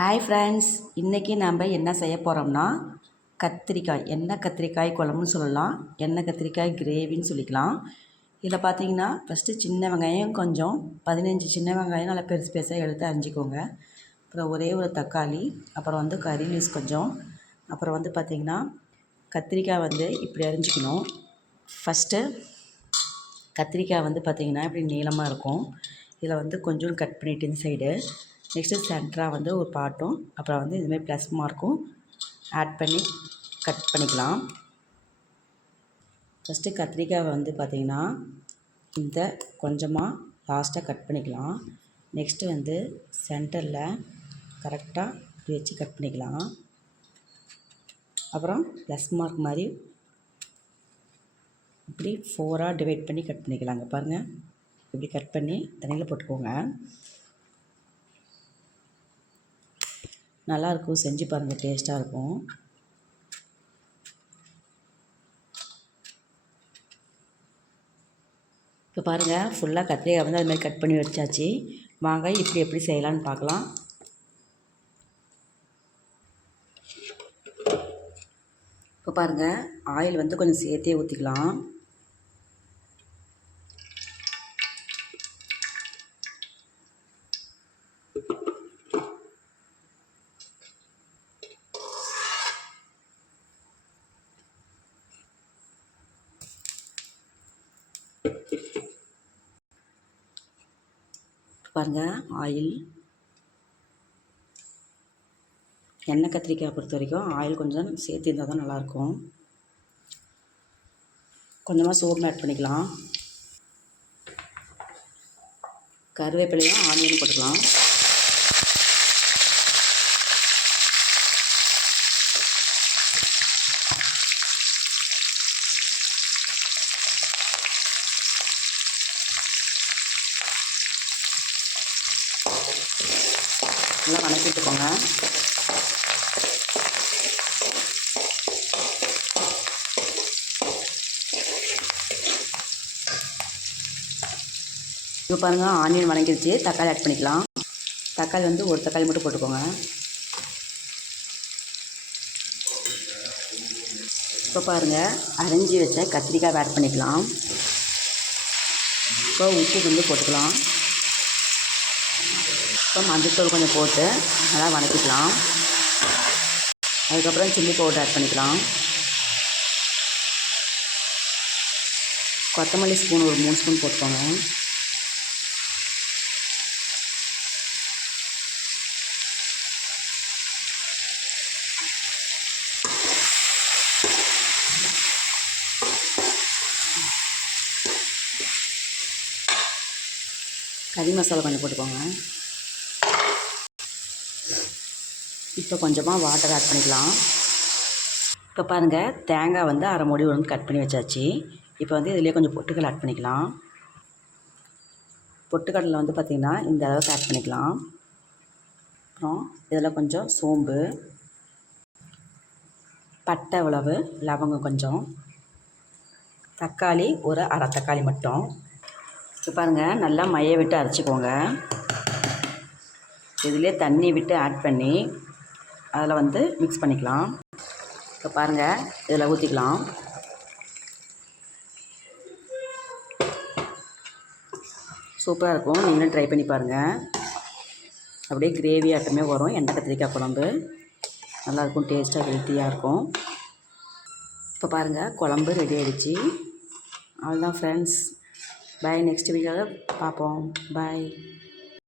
Hi friends, இன்றைக்கி நம்ம என்ன செய்ய போகிறோம்னா கத்திரிக்காய் எண்ணெய் கத்திரிக்காய் குழம்புன்னு சொல்லலாம், எண்ணெய் கத்திரிக்காய் கிரேவின்னு சொல்லிக்கலாம். இதில் பார்த்தீங்கன்னா ஃபஸ்ட்டு சின்ன வெங்காயம் கொஞ்சம் 15 சின்ன வெங்காயம் நல்லா பெருசு பெருசாக எடுத்து அரிஞ்சிக்கோங்க. அப்புறம் ஒரே ஒரு தக்காளி, அப்புறம் வந்து கறி லீஸ் கொஞ்சம், அப்புறம் வந்து பார்த்திங்கன்னா கத்திரிக்காய் வந்து இப்படி அரிஞ்சிக்கணும். ஃபஸ்ட்டு கத்திரிக்காய் வந்து பார்த்திங்கன்னா இப்படி நீளமாக இருக்கும். இதில் வந்து கொஞ்சம் கட் பண்ணிவிட்டு இந்த சைடு நெக்ஸ்ட்டு சென்டராக வந்து ஒரு பாட்டும், அப்புறம் வந்து இதுமாதிரி ப்ளஸ் மார்க்கும் ஆட் பண்ணி கட் பண்ணிக்கலாம். ஃபஸ்ட்டு கத்திரிக்காய் வந்து பார்த்திங்கன்னா இந்த கொஞ்சமாக லாஸ்ட்டாக கட் பண்ணிக்கலாம். நெக்ஸ்ட்டு வந்து சென்டரில் கரெக்டாக இப்படி வச்சு கட் பண்ணிக்கலாம். அப்புறம் ப்ளஸ் மார்க் மாதிரி இப்படி 4ஆக டிவைட் பண்ணி கட் பண்ணிக்கலாங்க. பாருங்கள், இப்படி கட் பண்ணி தண்ணியில் போட்டுக்கோங்க. நல்லாயிருக்கும், செஞ்சு பாருங்கள், டேஸ்ட்டாக இருக்கும். இப்போ பாருங்கள், ஃபுல்லாக கத்திரிக்காய் வந்து அதுமாதிரி கட் பண்ணி வச்சாச்சு. வாங்க இப்படி எப்படி செய்யலான்னு பார்க்கலாம். இப்போ பாருங்கள், ஆயில் வந்து கொஞ்சம் சேர்த்தே ஊற்றிக்கலாம். பாருங்கள், ஆயில் எண்ணெய் கத்திரிக்காய் பொறுத்த வரைக்கும் ஆயில் கொஞ்சம் சேர்த்து இருந்தால் தான் நல்லாயிருக்கும். கொஞ்சமாக சோம்பு ஆட் பண்ணிக்கலாம். கருவேப்பிலையும் ஆனியனும் போட்டுக்கலாம். நல்லா வணக்கிட்டுக்கோங்க. இப்போ பாருங்கள், ஆனியன் வணங்கிடுச்சு. தக்காளி ஆட் பண்ணிக்கலாம். தக்காளி வந்து ஒரு தக்காளி மட்டும் போட்டுக்கோங்க. இப்போ பாருங்கள், அரிஞ்சு வச்ச கத்திரிக்காய் ஆட் பண்ணிக்கலாம். இப்போ உப்பு கொஞ்சம் போட்டுக்கலாம். இப்போ மஞ்சள்தூள் கொஞ்சம் போட்டு நல்லா வணக்கிக்கலாம். அதுக்கப்புறம் சில்லி பவுடர் ஆட் பண்ணிக்கலாம். கொத்தமல்லி ஸ்பூன் ஒரு 3 ஸ்பூன் போட்டுக்கோங்க. கறி மசாலா கொஞ்சம் போட்டுக்கோங்க. இப்போ கொஞ்சமாக வாட்டர் ஆட் பண்ணிக்கலாம். இப்போ பாருங்கள், தேங்காய் வந்து அரை மூடி வந்து கட் பண்ணி வச்சாச்சு. இப்போ வந்து இதிலே கொஞ்சம் பொட்டுக்கடலை ஆட் பண்ணிக்கலாம். பொட்டுக்கடலை வந்து பார்த்திங்கன்னா இந்த அளவுக்கு ஆட் பண்ணிக்கலாம். அப்புறம் இதில் கொஞ்சம் சோம்பு, பட்டை உளவு, லவங்கம் கொஞ்சம், தக்காளி ஒரு அரை தக்காளி மட்டும். இப்போ பாருங்கள், நல்லா மைய விட்டு அரைச்சிக்கோங்க. இதிலே தண்ணி விட்டு ஆட் பண்ணி அதில் வந்து மிக்ஸ் பண்ணிக்கலாம். இப்போ பாருங்கள், இதில் ஊற்றிக்கலாம். சூப்பராக இருக்கும், நீங்களும் ட்ரை பண்ணி பாருங்கள். அப்படியே கிரேவி ஆட்டமே வரும். எண்ணெய் கத்திரிக்காய் குழம்பு நல்லாயிருக்கும், டேஸ்ட்டாக ஹெல்த்தியாக இருக்கும். இப்போ பாருங்கள், குழம்பு ரெடி ஆகிடுச்சு. அவ்வளோதான் ஃப்ரெண்ட்ஸ், பாய். நெக்ஸ்ட் வீடியோவில் பார்ப்போம். பாய்.